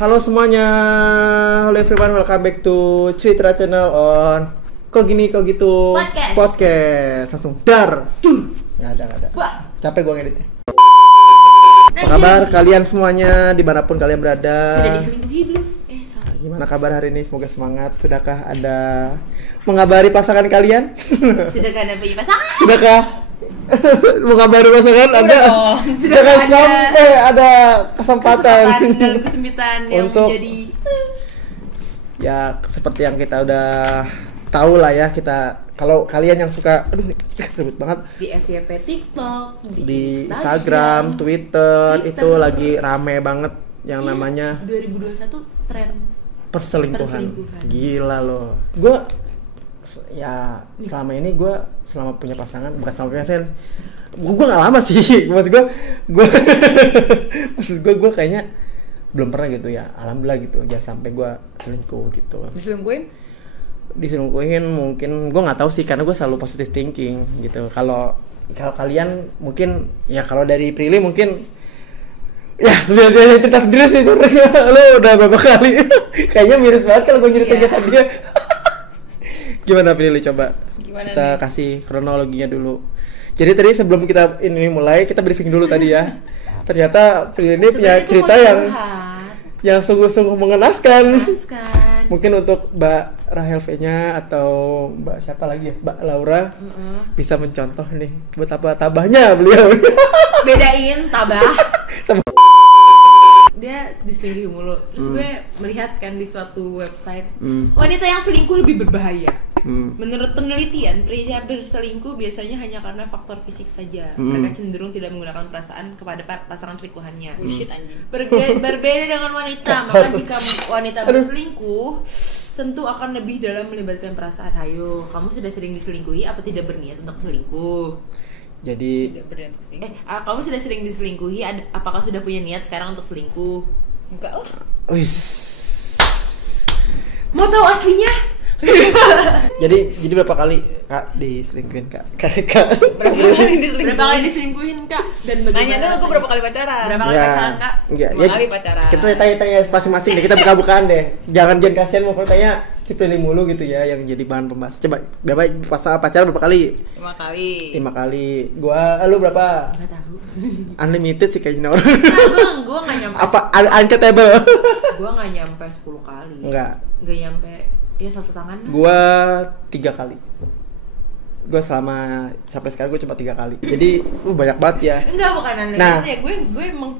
Halo semuanya, halo everyone, welcome back to Citra Channel on Kok Gini Kok Gitu Podcast. Langsung dar. Nggak ada. Wah. Capek gue ngeditnya. Apa kabar kalian semuanya, dimanapun kalian berada? Sudah diselingkuhi belum? Salah. Gimana kabar hari ini? Semoga semangat. Sudahkah Anda mengabari pasangan kalian? Sudahkah Anda punya pasangan? Sudahkah mengabari pasangan Anda? Sudahkah sampai ada kesempatan dalam kesempitan yang untuk menjadi ya seperti yang kita udah tahu lah ya, kita kalau kalian yang suka ribet banget di FYP TikTok, di Instagram, Twitter itu lagi rame banget yang namanya 2021 tren perselingkuhan. Gila loh. Gue ya selama ini selama punya pasangan, bukan selama punya pasangan, gue nggak lama sih. maksud gue kayaknya belum pernah gitu ya, alhamdulillah gitu, jangan sampai gue selingkuh gitu. Diselingkuhin mungkin gue nggak tahu sih, karena gue selalu positive thinking gitu. Kalau kalian mungkin ya, kalau dari Prilly mungkin ya sebenarnya cerita sendiri sih sebenarnya. Lo udah berapa kali kayaknya miris banget kalau gue nyeritain sama dia. Gimana Prilly, coba kita kasih kronologinya dulu. Jadi tadi sebelum kita ini mulai, kita briefing dulu tadi ya. Ternyata Prilly ini punya cerita yang sungguh-sungguh mengenaskan. Mungkin untuk Mbak Rahel V-nya atau Mbak siapa lagi ya, Mbak Laura, bisa mencontoh nih betapa tabahnya beliau. Bedain tabah sama dia diselingkuhi mulu. Terus gue melihat kan di suatu website, wanita yang selingkuh lebih berbahaya. Menurut penelitian, pria berselingkuh biasanya hanya karena faktor fisik saja. Mereka cenderung tidak menggunakan perasaan kepada pasangan selingkuhannya. Bullshit anjing. Berbeda dengan wanita, maka jika wanita berselingkuh, tentu akan lebih dalam melibatkan perasaan. Hayo, kamu sudah sering diselingkuhi apa tidak berniat untuk selingkuh? Jadi kamu sudah sering diselingkuhi, apakah sudah punya niat sekarang untuk selingkuh? Enggak lah. Mau tahu aslinya? jadi berapa kali Kak diselingkuhin Kak? Berapa kali diselingkuhin Kak? Dan bagaimana? Nanya dulu, berapa kali pacaran? Berapa kali pacaran Kak? Enggak, 2 kali pacaran. Kita tanya-tanya masing-masing deh, kita buka-bukaan deh. Jangan kasihan, mau kayaknya si Prilly mulu gitu ya yang jadi bahan pembahas. Coba pacaran berapa kali? 5 kali. 5 kali. Lu berapa? Enggak tahu. Unlimited sih kayaknya orang. Gua enggak nyampe. Apa uncatable? Gua enggak nyampe 10 kali. Enggak nyampe. Ya, 1 tangan. Gua 3 kali. Gua selama sampai sekarang gue cuma 3 kali. Jadi banyak banget ya. Enggak, bukan aneh. Ya gue emang,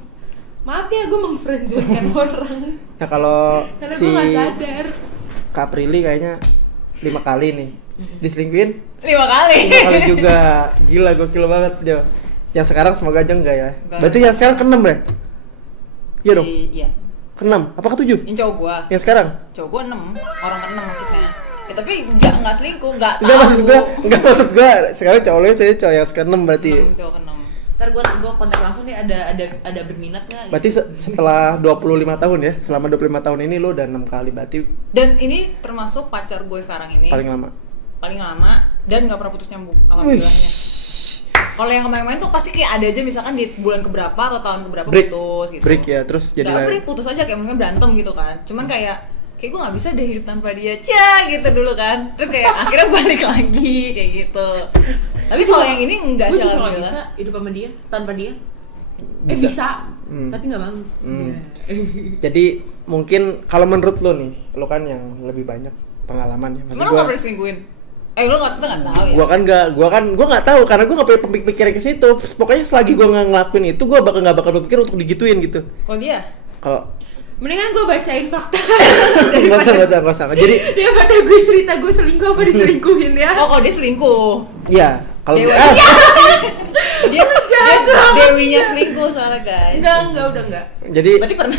maaf ya, gue emang friendzone orang. Nah kalau karena si gue gak sadar. Kak Prilly kayaknya 5 kali nih diselingkuhin. 5 kali. 5 kali juga. Gila, gokil banget dia. Yang sekarang semoga aja enggak ya. Berarti yang sekarang ke-6 ya? Iya dong? Iya. Ke-6, apakah ke-7? Yang cowok gua. Yang sekarang? Cowok gua 6, orang ke-6 maksudnya. Ya tapi enggak selingkuh, enggak tahu. Enggak maksud gua. Sekarang cowok lu saya cowok yang ke-6 berarti. Cowok ke-6. Ntar gua kontak langsung nih, ada berminat enggak? Berarti setelah 25 tahun ya. Selama 25 tahun ini lu udah 6 kali berarti. Dan ini termasuk pacar gue sekarang ini. Paling lama dan enggak pernah putus nyambung, alhamdulillahnya. Kalau yang kemarin-kemarin tuh pasti kayak ada aja, misalkan di bulan keberapa atau tahun keberapa putus gitu. Break ya, terus jadi break, putus aja, kayak mungkin berantem gitu kan. Cuman kayak gue gak bisa deh hidup tanpa dia, gitu dulu kan. Terus kayak akhirnya balik lagi kayak gitu. Tapi kalau yang ini enggak sih, gue juga gak bisa hidup sama dia tanpa dia. Bisa. Tapi gak mau. Jadi mungkin kalau menurut lo nih, lo kan yang lebih banyak pengalaman ya. Emang lo gak pernah selingkuhin? Lo nggak tahu ya? Gue nggak tahu karena gue nggak punya pikiran ke situ. Pokoknya selagi gue nggak ngelakuin itu, gue nggak bakal berpikir untuk digituin gitu. Kalau mendingan gue bacain fakta. Nggak usah. Jadi dia pada gue cerita gue selingkuh apa diselingkuhin ya? Oh, kalau dia selingkuh. Iya. Kalau dia Dewinya selingkuh soalnya guys. Udah enggak. Jadi berarti pernah.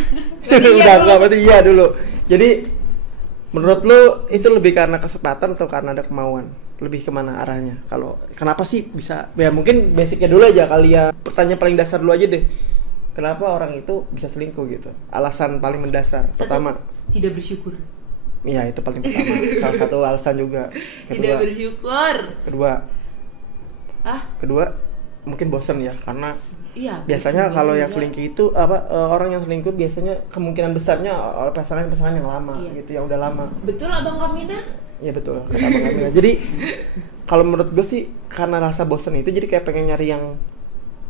Berarti iya dulu. Jadi menurut lu itu lebih karena kesempatan atau karena ada kemauan? Lebih kemana arahnya? Kalau kenapa sih bisa? Ya mungkin basicnya dulu aja kali ya. Pertanyaan paling dasar dulu aja deh. Kenapa orang itu bisa selingkuh gitu? Alasan paling mendasar. Pertama, tidak bersyukur. Iya, itu paling pertama. Salah satu alasan juga. Tidak bersyukur. Kedua, mungkin bosan ya, karena Iya. Biasanya kalau yang juga. selingkuh itu orang yang selingkuh biasanya kemungkinan besarnya pasangan yang lama gitu, yang udah lama. Betul Abang Kamina? Iya betul, kata Abang Kamina. Jadi kalau menurut gue sih karena rasa bosan itu jadi kayak pengen nyari yang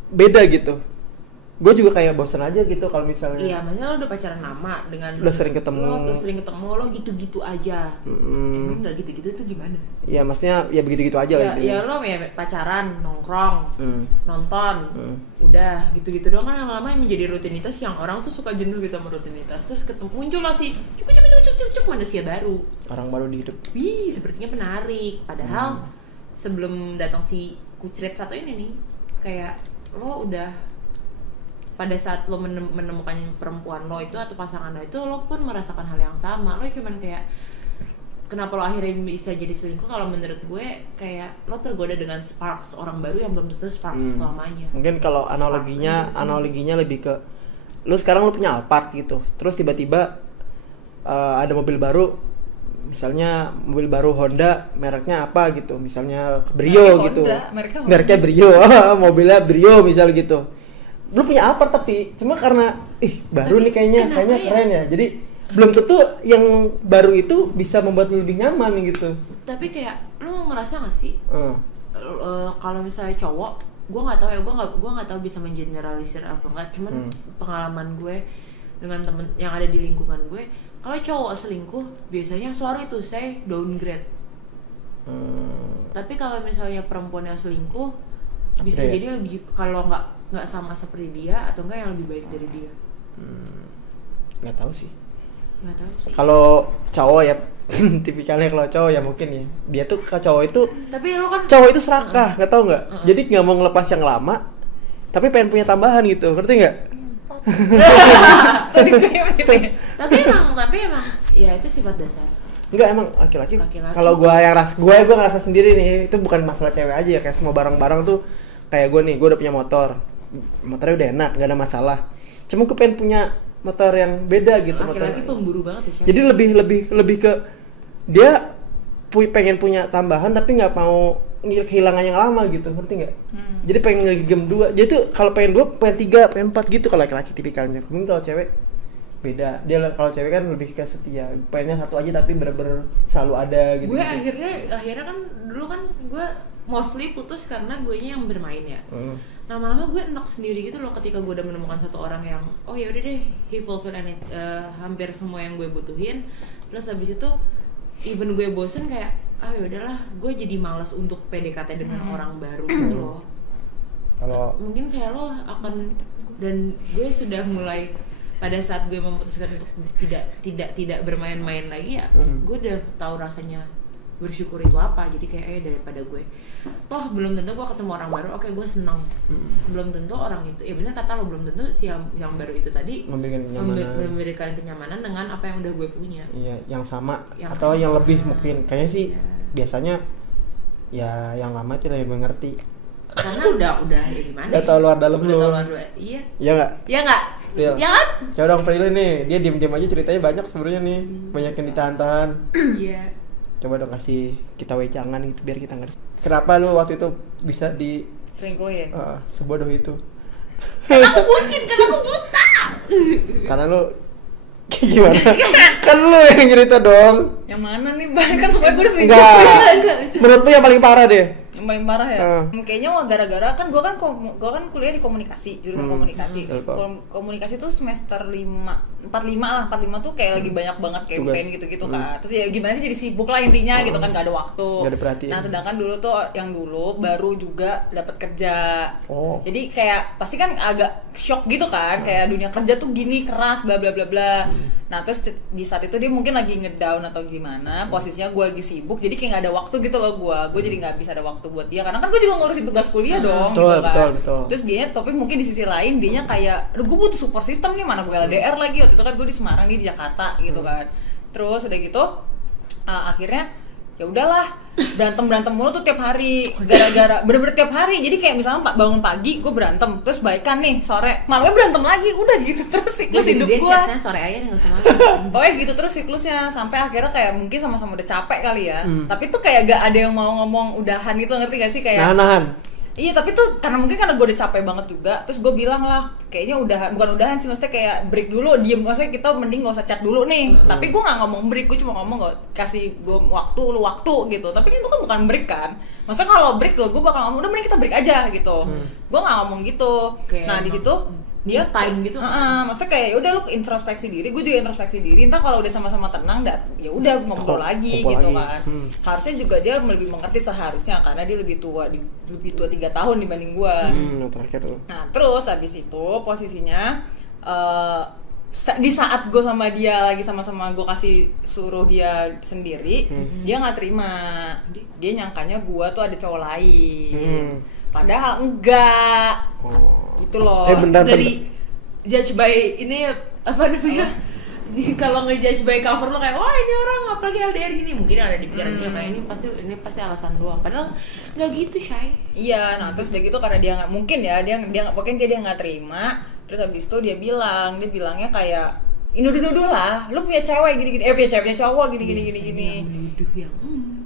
beda gitu. Gue juga kayak bosan aja gitu kalau misalnya. Iya, maksudnya lo udah pacaran lama dengan Udah sering ketemu. lo gitu-gitu aja. Emang nggak gitu-gitu tuh gimana? Iya, maksudnya ya begitu-gitu aja lah. Ya lo ya pacaran, nongkrong, nonton, udah gitu-gitu doang kan yang lama yang menjadi rutinitas yang orang tuh suka jenuh gitu sama rutinitas. Terus muncul lah si cuk manusia baru. Orang baru di hidup. Wih, sepertinya menarik. Padahal sebelum datang si kucret satu ini nih, kayak lo udah pada saat lo menemukan perempuan lo itu atau pasangan lo itu, lo pun merasakan hal yang sama. Lo cuman kayak kenapa lo akhirnya bisa jadi selingkuh? Kalau menurut gue kayak lo tergoda dengan sparks orang baru yang belum tentu sparks selamanya. Mungkin kalau analoginya lebih ke lo sekarang lo punya Alphard gitu, terus tiba-tiba ada mobil baru, misalnya mobil baru Honda, mereknya apa gitu, misalnya Brio gitu, mereknya Brio, mobilnya Brio misal gitu. Lu punya apa tapi cuma karena baru nih kayaknya keren ya. Jadi belum tentu yang baru itu bisa membuat lu lebih nyaman gitu. Tapi kayak lu ngerasa nggak sih kalau misalnya cowok, gue nggak tahu ya, gue nggak tahu bisa mengeneralisir apa enggak. Cuman pengalaman gue dengan temen yang ada di lingkungan gue, kalau cowok selingkuh biasanya sorry tuh saya downgrade. Tapi kalau misalnya perempuan yang selingkuh bisa jadi lebih, kalau nggak sama seperti dia atau enggak yang lebih baik dari dia. Nggak tahu sih. Kalau cowok ya tipikalnya kalau cowok ya mungkin ya dia tuh ke cowok itu, tapi lo kan cowok itu serakah, nggak tahu nggak? Jadi nggak mau ngelepas yang lama tapi pengen punya tambahan gitu, ngerti nggak? tapi emang ya itu sifat dasar. Enggak, emang laki-laki. Kalau gue ngerasa sendiri nih, itu bukan masalah cewek aja ya, kayak semua barang-barang tuh. Kayak gue nih, gue udah punya motornya udah enak, gak ada masalah. Cuma gue pengen punya motor yang beda gitu. Laki-laki pemburu banget ya. Jadi lebih ke dia pengen punya tambahan tapi nggak mau kehilangan yang lama gitu, ngerti nggak? Jadi pengen ngegem dua. Jadi tuh kalau pengen 2, pengen 3, pengen 4 gitu kalau laki-laki tipikalnya. Mungkin kalau cewek beda. Dia kalau cewek kan lebih ke setia. Pengennya satu aja tapi bener-bener selalu ada gitu. Gue akhirnya kan dulu kan gue mostly putus karena guenya yang bermain ya. Lama-lama gue enak sendiri gitu loh ketika gue udah menemukan satu orang yang oh ya udah deh, he fulfill hampir semua yang gue butuhin. Terus habis itu even gue bosen kayak ya udahlah, gue jadi malas untuk PDKT dengan orang baru gitu loh. Kalau mungkin kayak lo akan, dan gue sudah mulai pada saat gue memutuskan untuk tidak bermain-main lagi ya, gue udah tahu rasanya bersyukur itu apa. Jadi kayak daripada gue toh belum tentu gue ketemu orang baru, oke gue senang. Belum tentu orang itu, ya benar kata lo, belum tentu si yang baru itu tadi memberikan kenyamanan dengan apa yang udah gue punya. Iya, yang sama atau yang lebih mungkin. Kayaknya sih biasanya ya yang lama itu lebih mengerti. Karena udah ya gimana? Udah tahu luar dalam lu. Iya. Iya enggak? Iya enggak? Iya kan? Coba dong Prilly nih, dia diam-diam aja ceritanya banyak sebenarnya nih. Banyak yang ditahan-tahan. Iya. Coba dong kasih kita wejangan gitu biar kita ngerti. Kenapa lu waktu itu bisa selingkuhin? Sebodoh itu. Karena aku bucin, karena aku buta. Karena lu gimana? Kan lu yang cerita dong. Yang mana nih? Kan semuanya gue diselingkuhin. Enggak. Menurut lu yang paling parah deh? Yang paling parah ya? Kayaknya gara-gara kan gue kan kuliah di komunikasi, jurusan komunikasi. Komunikasi tuh semester 45 tuh kayak lagi banyak banget campaign gitu-gitu kan. Terus ya gimana sih jadi sibuk lah intinya gitu kan, gak ada waktu. Gak ada perhatian. Nah sedangkan dulu tuh yang dulu baru juga dapat kerja. Jadi kayak pasti kan agak shock gitu kan, kayak dunia kerja tuh gini keras bla bla bla bla. Nah terus di saat itu dia mungkin lagi ngedown atau gimana, posisinya gue lagi sibuk, jadi kayak gak ada waktu gitu loh gue jadi nggak bisa ada waktu buat dia, karena kan gue juga ngurusin tugas kuliah dong, betul, gitu kan. Betul. Terus dia, tapi mungkin di sisi lain dia kayak, gue butuh support system nih, mana gue LDR lagi, waktu itu kan gue di Semarang, dia di Jakarta gitu kan. Terus udah gitu, akhirnya ya udahlah berantem mulu tuh tiap hari, gara-gara bener-bener tiap hari. Jadi kayak misalnya bangun pagi gue berantem, terus baikan nih sore malamnya berantem lagi, udah gitu terus siklus hidup gue. Sore aja nih nggak usah malam. Pokoknya gitu terus siklusnya sampai akhirnya kayak mungkin sama-sama udah capek kali ya. Tapi tuh kayak gak ada yang mau ngomong udahan gitu, ngerti gak sih kayak? Nahan. Iya, tapi tuh karena gue udah capek banget juga, terus gue bilang lah, kayaknya bukan udahan sih, maksudnya kayak break dulu, diem, maksudnya kita mending gak usah chat dulu nih. Tapi gue nggak ngomong break, gue cuma ngomong kasih gue lu waktu gitu. Tapi itu kan bukan break kan. Maksudnya kalau break gue bakal ngomong udah mending kita break aja gitu. Gue nggak ngomong gitu. Nah di situ dia time gitu. Maksudnya kayak udah lu introspeksi diri, gue juga introspeksi diri. Entah kalau udah sama-sama tenang, ya udah ngobrol lagi gitu kan. Harusnya juga dia lebih mengerti seharusnya karena dia lebih tua 3 tahun dibanding gue. Terakhir tuh. Nah terus habis itu posisinya di saat gue sama dia lagi sama-sama gue kasih suruh dia sendiri, dia nggak terima. Dia nyangkanya gue tuh ada cowok lain. Padahal enggak. Gitu loh. Bentar, dari judge by ini apa namanya? Kalau ngejudge by cover lo kayak wah ini orang apalagi LDR gini, mungkin ada di pikiran dia kayak ini pasti alasan doang. Padahal nggak gitu, Shay. Iya, nah terus udah gitu karena dia nggak mungkin ya, dia nggak pokoknya dia nggak terima. Terus habis itu dia bilangnya kayak nuduh-nuduh lah, lu punya cewek gini-gini, punya cowok gini-gini. Menuduh yang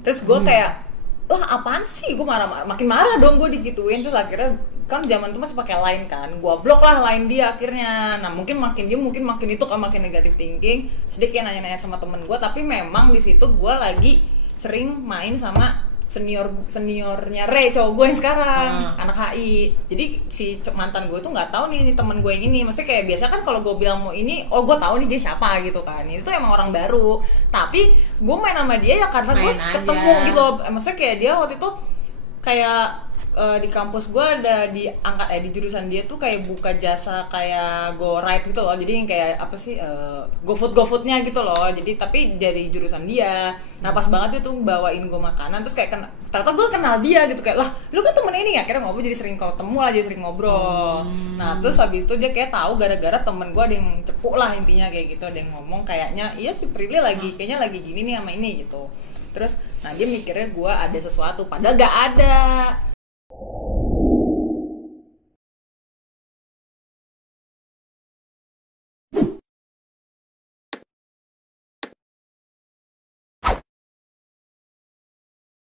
Terus gue kayak lah apaan sih, gue makin marah dong gue digituin. Terus akhirnya kan zaman itu masih pakai line kan, gue blok lah line dia akhirnya. Nah mungkin makin itu kan makin negatif thinking. Sedikit kayak nanya-nanya sama temen gue, tapi memang di situ gue lagi sering main sama seniornya Ray, cowok gue yang sekarang, anak HI. Jadi si mantan gue tuh nggak tahu nih temen gue yang ini. Maksudnya kayak biasa kan kalau gue bilang mau ini, gue tahu nih dia siapa gitu kan. Itu emang orang baru. Tapi gue main sama dia ya karena gue ketemu gitu loh. Maksudnya kayak dia waktu itu kayak di kampus gue ada di jurusan dia tuh kayak buka jasa kayak go ride gitu loh. Jadi yang kayak apa sih GoFoodnya gitu loh. Jadi tapi dari jurusan dia. Nah pas banget dia tuh bawain gue makanan, terus kayak ternyata gue kenal dia gitu, kayak lah lu kan temen ini ya. Akhirnya ngobrol, jadi sering ketemu lah, jadi sering ngobrol. Nah terus habis itu dia kayak tahu gara-gara temen gue ada yang cepuk lah intinya kayak gitu, ada yang ngomong kayaknya iya si Prilly kayaknya lagi gini nih sama ini gitu. Terus nah dia mikirnya gue ada sesuatu, padahal gak ada.